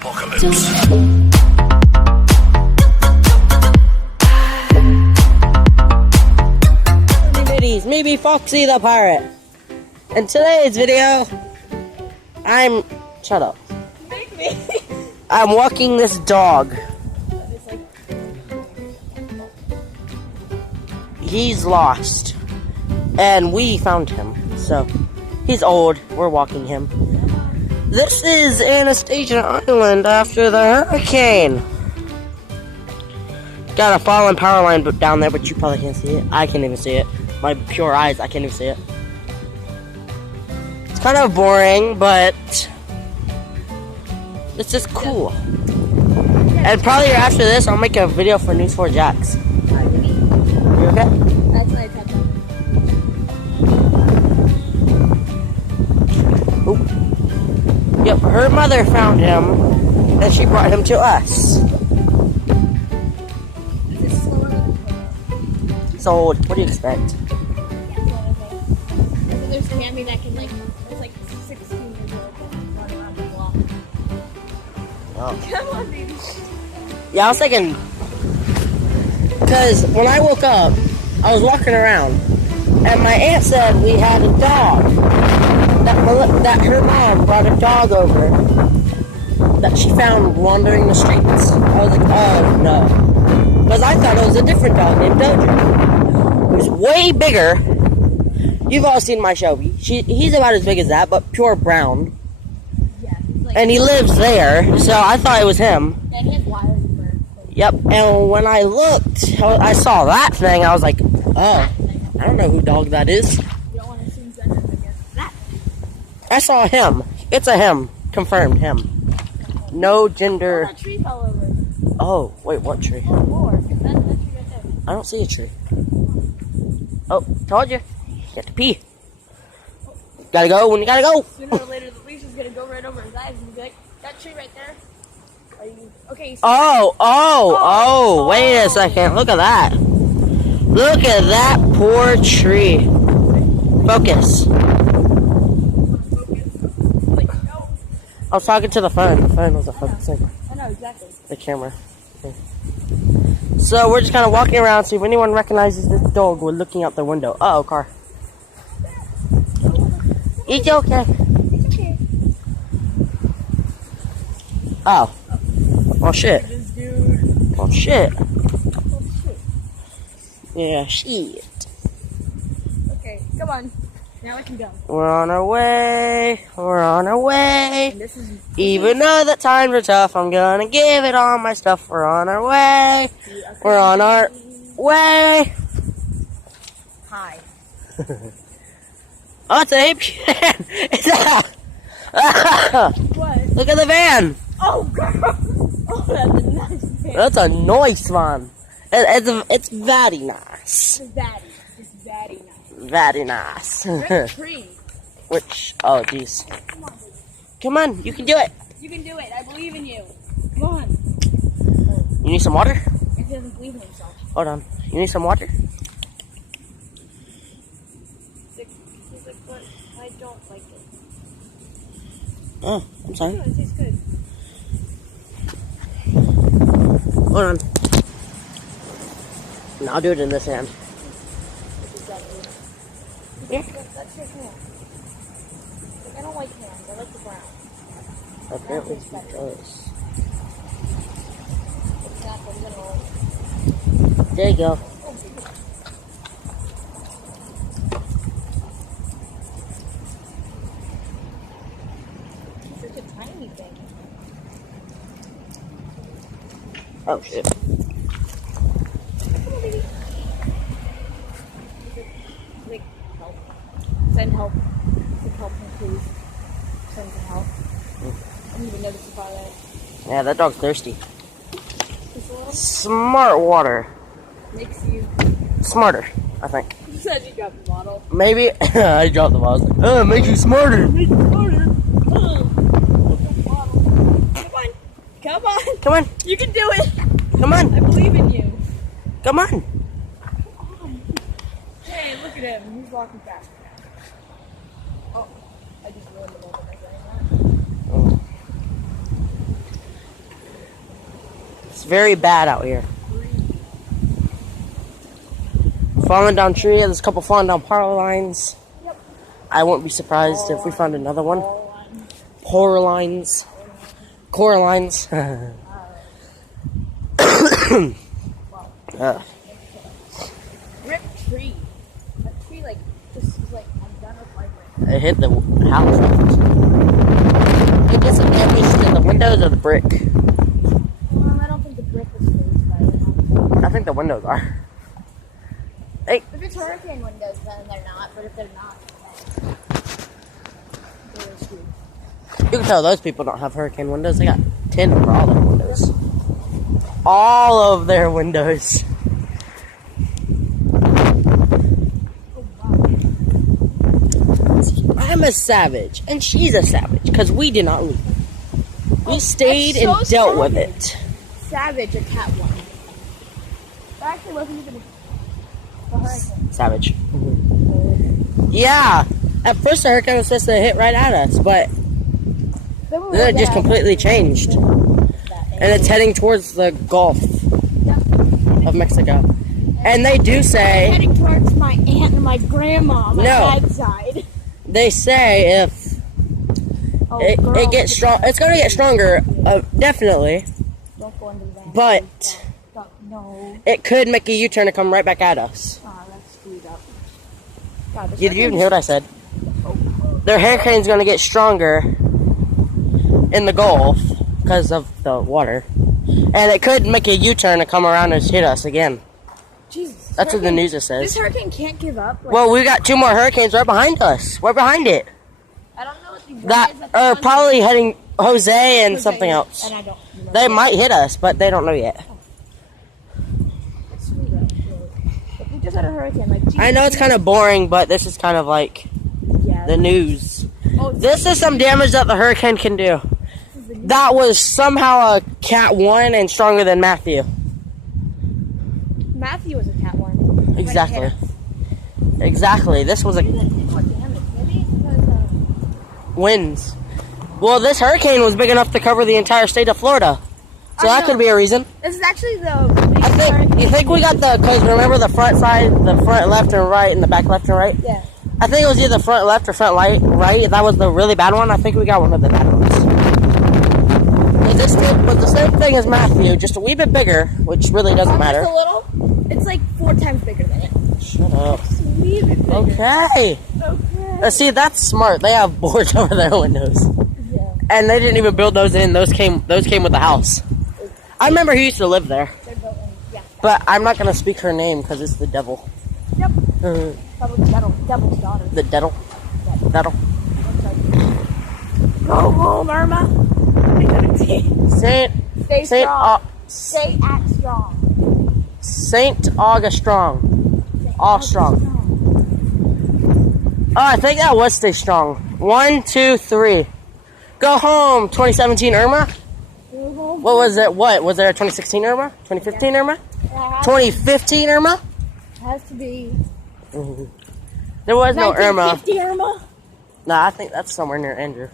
apocalypse. Me, Foxy the Pirate. In today's video, shut up. I'm walking this dog. He's lost. And we found him. So, he's old. We're walking him. This is Anastasia Island after the hurricane. Got a fallen power line down there, but you probably can't see it. I can't even see it. My pure eyes, I can't even see it. It's kind of boring, but it's just cool. And probably after this, I'll make a video for News4Jax. You okay? That's my pet. Oop. Yep, her mother found him, and she brought him to us. So, what do you expect? There's Tammy that can there's 16 years old and run around the block. Oh. Come on, baby. Yeah, I was thinking, because when I woke up, I was walking around, and my aunt said we had a dog. That her mom brought a dog over that she found wandering the streets. I was like, oh no. Because I thought it was a different dog named Dojo. It was way bigger. You've all seen my Shelby. He's about as big as that, but pure brown. Yeah, he's and he lives there, so I thought it was him. Yeah, he has wild birds. Yep, and when I looked, I saw that thing, I was like, oh, I don't know who dog that is. You don't want to assume gender, I guess. That. I saw him. It's a him. Confirmed him. No gender. Oh, that tree fell over. Oh, wait, what tree? Oh, more. That tree right there. I don't see a tree. Oh, told you. You have to pee. Gotta go when you gotta go. Sooner or later, the leash is going to go right over his eyes and be like, that tree right there. Are you... Okay, so Oh, wait a second. Look at that. Look at that poor tree. Focus. I was talking to the phone. The phone was a focusing. I know, exactly. The camera. Okay. So we're just kind of walking around, see if anyone recognizes this dog. We're looking out the window. Uh-oh, car. It's okay. It's okay. Oh. Oh, shit. This dude. Oh, shit. Oh, shit. Yeah, shit. Okay, come on. Now I can go. We're on our way. We're on our way. And this is... Even though the times are tough, I'm gonna give it all my stuff. We're on our way. We're on our way. Hi. Oh, it's a APN. It's a... What? Look at the van. Oh, girl. Oh, that's a nice van. That's a nice van. It's very nice. It's daddy. It's daddy nice. Very nice. There's a tree. Which, oh, geez. Come on, baby. Come on, you can do it. You can do it. I believe in you. Come on. You need some water? If he doesn't believe in himself. Hold on. You need some water? He's like, but I don't like it. Oh, I'm sorry. No, it tastes good. Hold on. No, I'll do it in this hand. Yeah. That's your hand. Like, I don't like hands. I like the brown. Apparently he does. Exactly. I'm gonna... There you go. It's such a tiny thing. Oh, shit. Come on, baby. Like, help. Send help. Send help me, please. Send some help. I didn't even notice about that. Yeah, that dog's thirsty. Just a little. Smart water. Makes you... Smarter, I think. You said you got the bottle. Maybe. I dropped the bottle. Oh, it makes you smarter. Makes you smarter. Come on. Come on. Come on. You can do it. Come on. I believe in you. Come on. Come on. Hey, look at him. He's walking fast. Oh, I just ruined the moment by saying that. very bad out here. Falling down tree. There's a couple falling down power lines. Yep. I won't be surprised if we found another one. Power lines. Core lines. Rip tree. That tree, like, just is like, I'm done with my brick. It hit the house. It gets some damage to the windows or the brick. I don't think the brick was phased by it. I think the windows are. Hey, If it's hurricane windows, then they're not. But if they're not, then they're screwed. you can tell those people don't have hurricane windows. They got tin for all their windows. All of their windows. Oh, wow. I'm a savage, and she's a savage, because we did not leave. We stayed that's so and dealt with savage. it. Savage or cat one. That actually wasn't even a hurricane. Savage. Yeah. At first, the hurricane was supposed to hit right at us, but then it just completely changed. And it's heading towards the Gulf of Mexico. And they do say, heading towards my aunt and my grandma on my No. dad's side. they say if Oh, it gets strong, it's going to get stronger, definitely. Don't go into the van. But No. it could make a U-turn and come right back at us. Ah, that's screwed up. God, this Did you even hurricane hear what I said? Their hurricane's going to get stronger in the Gulf because of the water. And it could make a U-turn and come around and hit us again. Jesus. That's what the news This says. hurricane can't give up. Like, Well, we got 2 more hurricanes right behind us. We're behind it. I don't know what the That are probably heading Jose and something else. And I don't know. They might hit us, but they don't know yet. It's sweet, really. If we just had a hurricane, like, Jesus. I know it's kind of boring, but this is kind of like Yeah. the news. Oh, This is some damage that the hurricane can do. That was somehow a Cat 1 and stronger than Matthew. Matthew was a cat one. Exactly. Exactly. This was a Maybe that did more damage. Maybe because winds. Well, this hurricane was big enough to cover the entire state of Florida. So I that know. could be a reason. this is actually the. You think we got because remember the front side, the front left and right, and the back left and right? Yeah. I think it was either front left or front right. That was the really bad one. I think we got one of the bad ones. This was the same thing as Matthew, just a wee bit bigger, which really doesn't matter. Just a little. It's like 4 times bigger than it. Shut up. Just a wee bit bigger. Okay. Okay. See, that's smart. They have boards over their windows, Yeah. and they didn't even build those in. Those came with the house. I remember who used to live there, They're built in. Yeah. but I'm not gonna speak her name because it's the devil. Yep. Uh, Probably devil's daughter. the devil. Devil. Go home, Irma. Saint Stay Saint strong. Stay act strong. Saint August Strong. All strong. Oh, I think that was Stay Strong. 1, 2, 3. Go home, 2017 Irma. Go home. What was it? What was there? A 2016 Irma? 2015 Irma? 2015 Irma? Has to be. There was no Irma. 1950 Irma. Nah, I think that's somewhere near Andrew.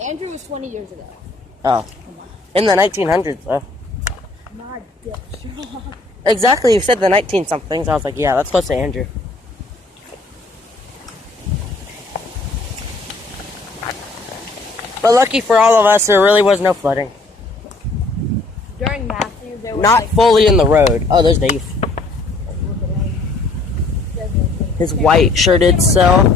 Andrew was 20 years ago. Oh, in the 1900s though. My dick. Exactly. You said the 19 somethings. I was like, yeah, that's close to Andrew. But lucky for all of us, there really was no flooding. During Matthew, there was Not like, fully in the road. Oh, there's Dave. look at him. His white shirted self.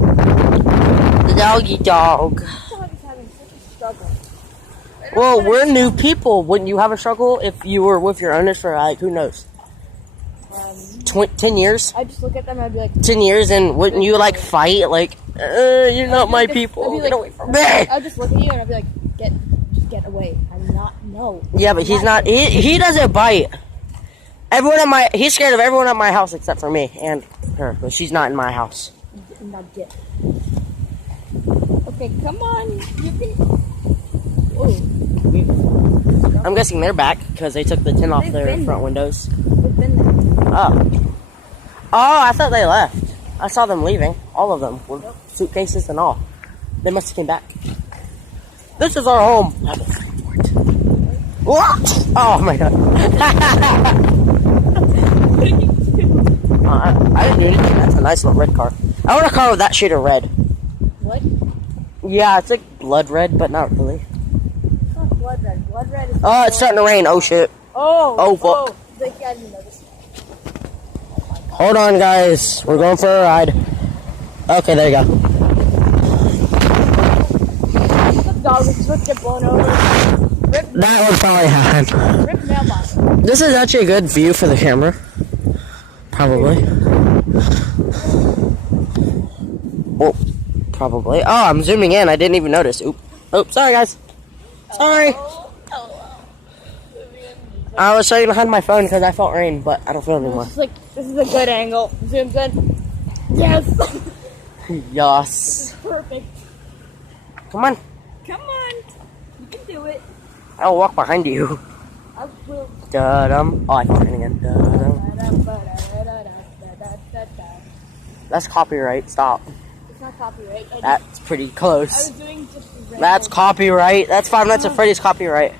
The doggy dog. Dog is having such a struggle. Well, we're new people. Wouldn't you have a struggle if you were with your owners for, like, who knows, 10 years? I just look at them and I'd be like, 10 years, and wouldn't you, like, fight? Like, you're not my people. I'd be Get like- away from me. I'll just look at you and I'll be like, just get away. I'm not, no. Yeah, but he's not, he doesn't bite. He's scared of everyone at my house except for me and her, but she's not in my house. Not get. Okay, come on. You can. Oh, I'm guessing they're back because they took the tin off They've their been front there. windows. we've been there. Oh. Oh, I thought they left. I saw them leaving. All of them. With suitcases and all. They must have came back. This is our home. What? Oh my god. I didn't need it. That's a nice little red car. I want a car with that shade of red. What? Yeah, it's like blood red, but not really. It's not blood red. Blood red is. Oh, it's starting to rain. Oh shit. Oh, fuck. Oh, like, I didn't notice. Hold on, guys. We're going for a ride. Okay, there you go. The dog was supposed to get blown over. Rip, That would probably happen. rip mailbox. This is actually a good view for the camera. Probably. Well, probably. Oh, I'm zooming in. I didn't even notice. Oop. Oops. Sorry, guys. Sorry. I was trying to hide my phone because I felt rain, but I don't feel it anymore. This is a good angle. Zooms in. Yes. Yes. Perfect. Come on. Come on. You can do it. I'll walk behind you. I will. Da-dum. Oh, I felt rain again. Da-dum. That's copyright. Stop. It's not copyright. That's pretty I was close. doing just a random. That's copyright. That's Five Nights at Freddy's copyright.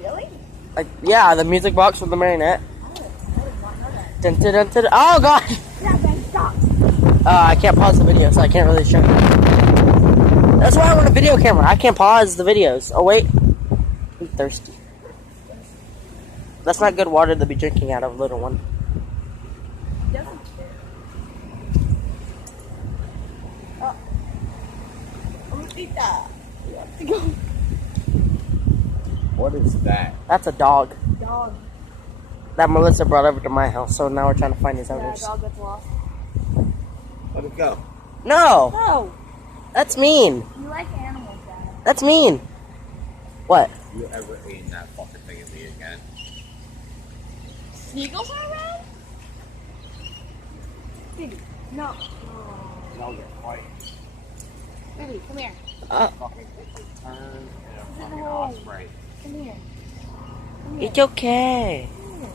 Really? Like, yeah, the music box with the marionette. I did not know that. Dun, dun, dun, dun. Oh, God! Yeah, man, stop. I can't pause the video, so I can't really show you. That's why I want a video camera. I can't pause the videos. Oh, wait. I'm thirsty. That's not good water to be drinking out of, little one. Doesn't care. Oh. I'm gonna eat that. You have to go. What is that? That's a dog Dog. that Melissa brought over to my house, so now we're trying to find his Yeah, owners. dog that's lost. Let it go. No! No. That's mean. You like animals, Dad. That's mean. What? You ever aim that fucking thing at me again? Seagulls are around? Baby, no. I'll get quiet. Baby, come here. Fucking turn and a fucking osprey. Come here. Come here. It's okay. Come here.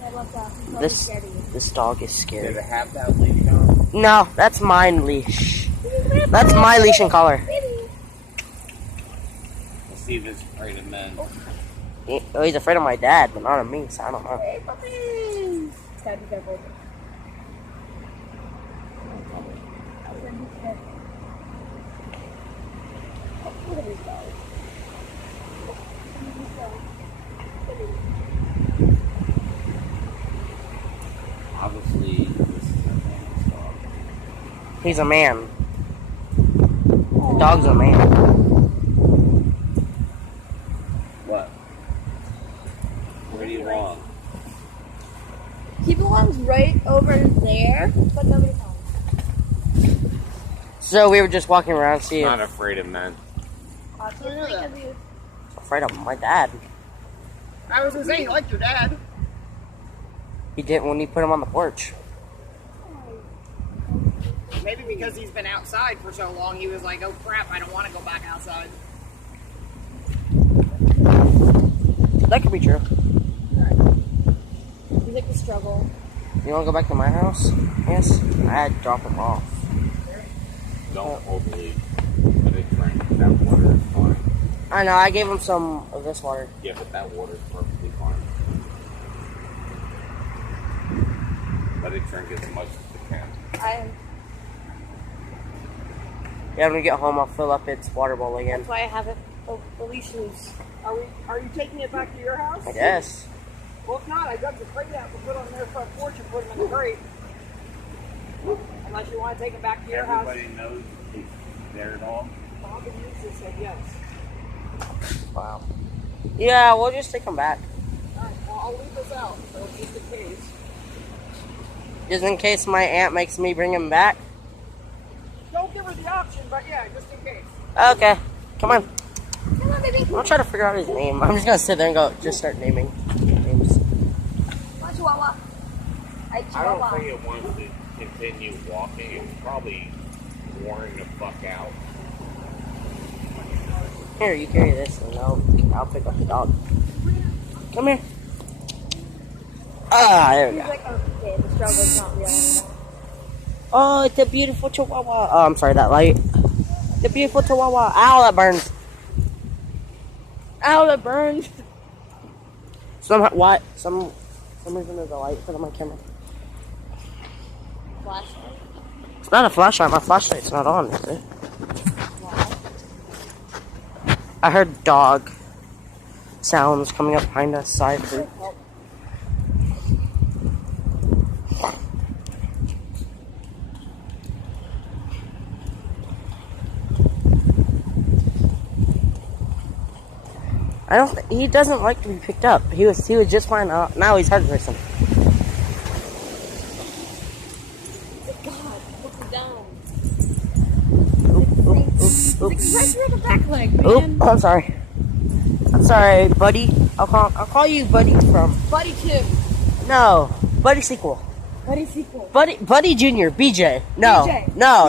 Dad, what's up? I'm probably This scared of you. this dog is Did scary. it have that leash on? No, that's mine leash. That's my leash and collar. Baby. Let's see if it's afraid of men. He's afraid of my dad, but not of me, so I don't know. Hey, puppies. Dad, be careful. Look at these dogs. Obviously, this is a man's dog. He's a man. The dog's a man. What? Where do you belong? He belongs right over there, but nobody tells. So we were just walking around seeing. Not afraid of men. Because he was Afraid of my dad. I was gonna say you liked your dad. He didn't when he put him on the porch. Maybe because he's been outside for so long, he was like, "Oh crap, I don't want to go back outside." That could be true. he's like the struggle. You want to go back to my house? Yes. I had to drop him off. Don't overly let it drink. That water is fine. I know. I gave him some of this water. Yeah, but that water is perfectly fine. Let it drink as much as it can. Yeah, when we get home, I'll fill up its water bowl again. That's why I have it. The leash loose. Are you taking it back to your house? I guess. Well, if not, I dug the crate out and put it on their front porch and put them in the crate. Unless you want to take it back to your Everybody house. knows it's their dog. Bob and Lisa said yes. Wow. Yeah, we'll just take him back. All right, well, I'll leave this out, so just in case. Just in case my aunt makes me bring him back. Don't give her the option, but yeah, just in case. Okay. Come on. Come on, baby. I'm gonna try to figure out his name. I'm just gonna sit there and go, just start naming names. Come on, Chihuahua. Hi, I don't Chihuahua. think it wants to continue walking. It's probably worn the fuck out. Here, you carry this, and I'll pick up the dog. Come here. Ah, there we He's go. like, okay, the struggle's not real. Oh, it's a beautiful chihuahua. Oh, I'm sorry, that light. The beautiful chihuahua. Ow, that burns. Ow, that burned. Somehow, what? Some reason there's a light put on my camera. Flashlight. It's not a flashlight. My flashlight's not on, is it? I heard dog sounds coming up behind us. Side group. He doesn't like to be picked up. He was just fine. Now he's hard racing. God, look down. Oop. Right through the back leg, man. Oop, I'm sorry. I'm sorry, buddy. I'll call you Buddy from. Buddy Tim. No, Buddy sequel. Buddy sequel. Buddy Junior. BJ. No. BJ. No.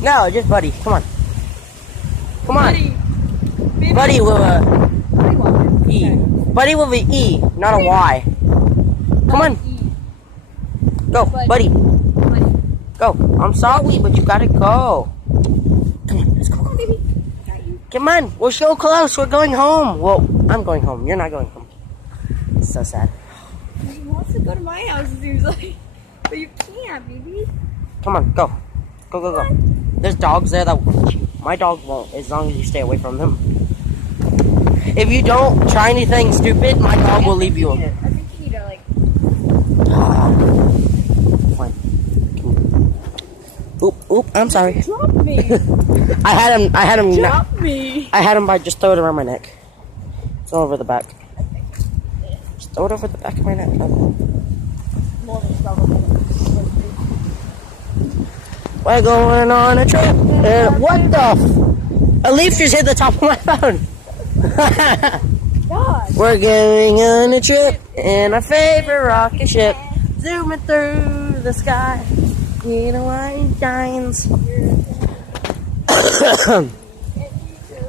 No. Just Buddy. Come on. Come on. Buddy. Baby. Buddy with a Buddy Walker. E. Okay. Buddy with an E, not a Y. Come on. E. Go, buddy. Buddy. Go. I'm sorry, but you gotta go. Come on, let's go. Come on, baby. Got you. Come on, we're so close. We're going home. Well, I'm going home. You're not going home. It's so sad. He wants to go to my house, it seems like. But you can't, baby. Come on, go. Go. There's dogs there that my dog won't, as long as you stay away from them. If you don't try anything stupid, my dog will leave you. I think you need to, like... Fine. Oop, I'm sorry. Drop me. I had him. Drop me. I had him by just throw it around my neck. It's all over the back. Just throw it over the back of my neck. More of a struggle. We're going on a trip. What the a leaf just hit the top of my phone. God. We're going on a trip in our favorite rocket ship. Zooming through the sky. You know why it shines.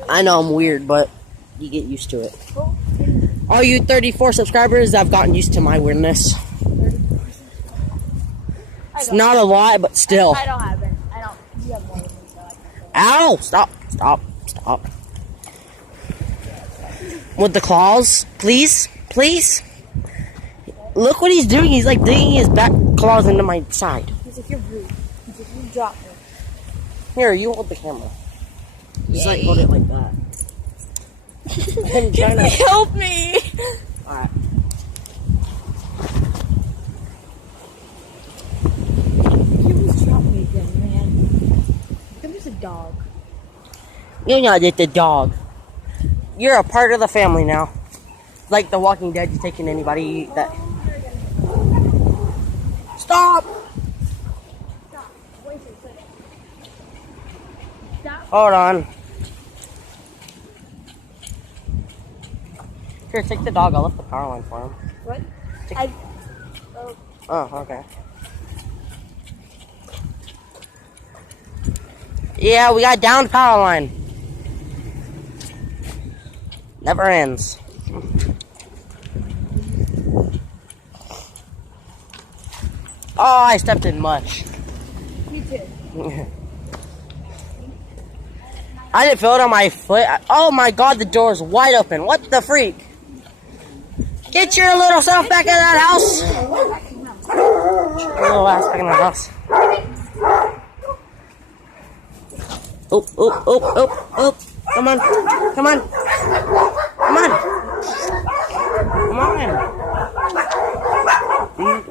I know I'm weird, but you get used to it. All you 34 subscribers, I've gotten used to my weirdness. It's not a lot, but still. I don't have it. I don't. You have more than me, so I can't. Ow! Stop. With the claws, please. Look what he's doing. He's like digging his back claws into my side. He's like, you're rude. He's like, you drop me. Here, you hold the camera. Just like hold it like that. I'm trying to Help me. Alright. You always drop me again, man. I'm just a dog. You're not just a dog. You're a part of the family now. Like The Walking Dead, you're taking anybody that. Stop! Stop. Wait a second. Stop. Hold on. Here, take the dog. I left the power line for him. What? Oh, okay. Yeah, we got down the power line. Never ends. Oh, I stepped in much. Me too. I didn't feel it on my foot. Oh my god, the door's wide open. What the freak? Get your little self back in that house. Your little ass back in that house. Oh. Come on.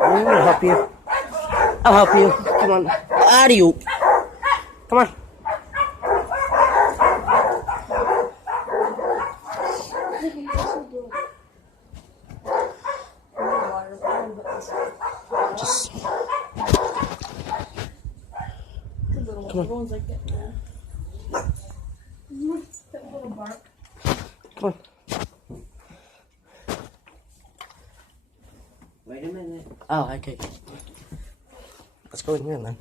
I'm gonna help you. I'll help you. Come on. Out of you. Come on. Just. Come on. Everyone's like that. That little bark. Come on. Wait a minute. Oh, okay. Let's go in here then.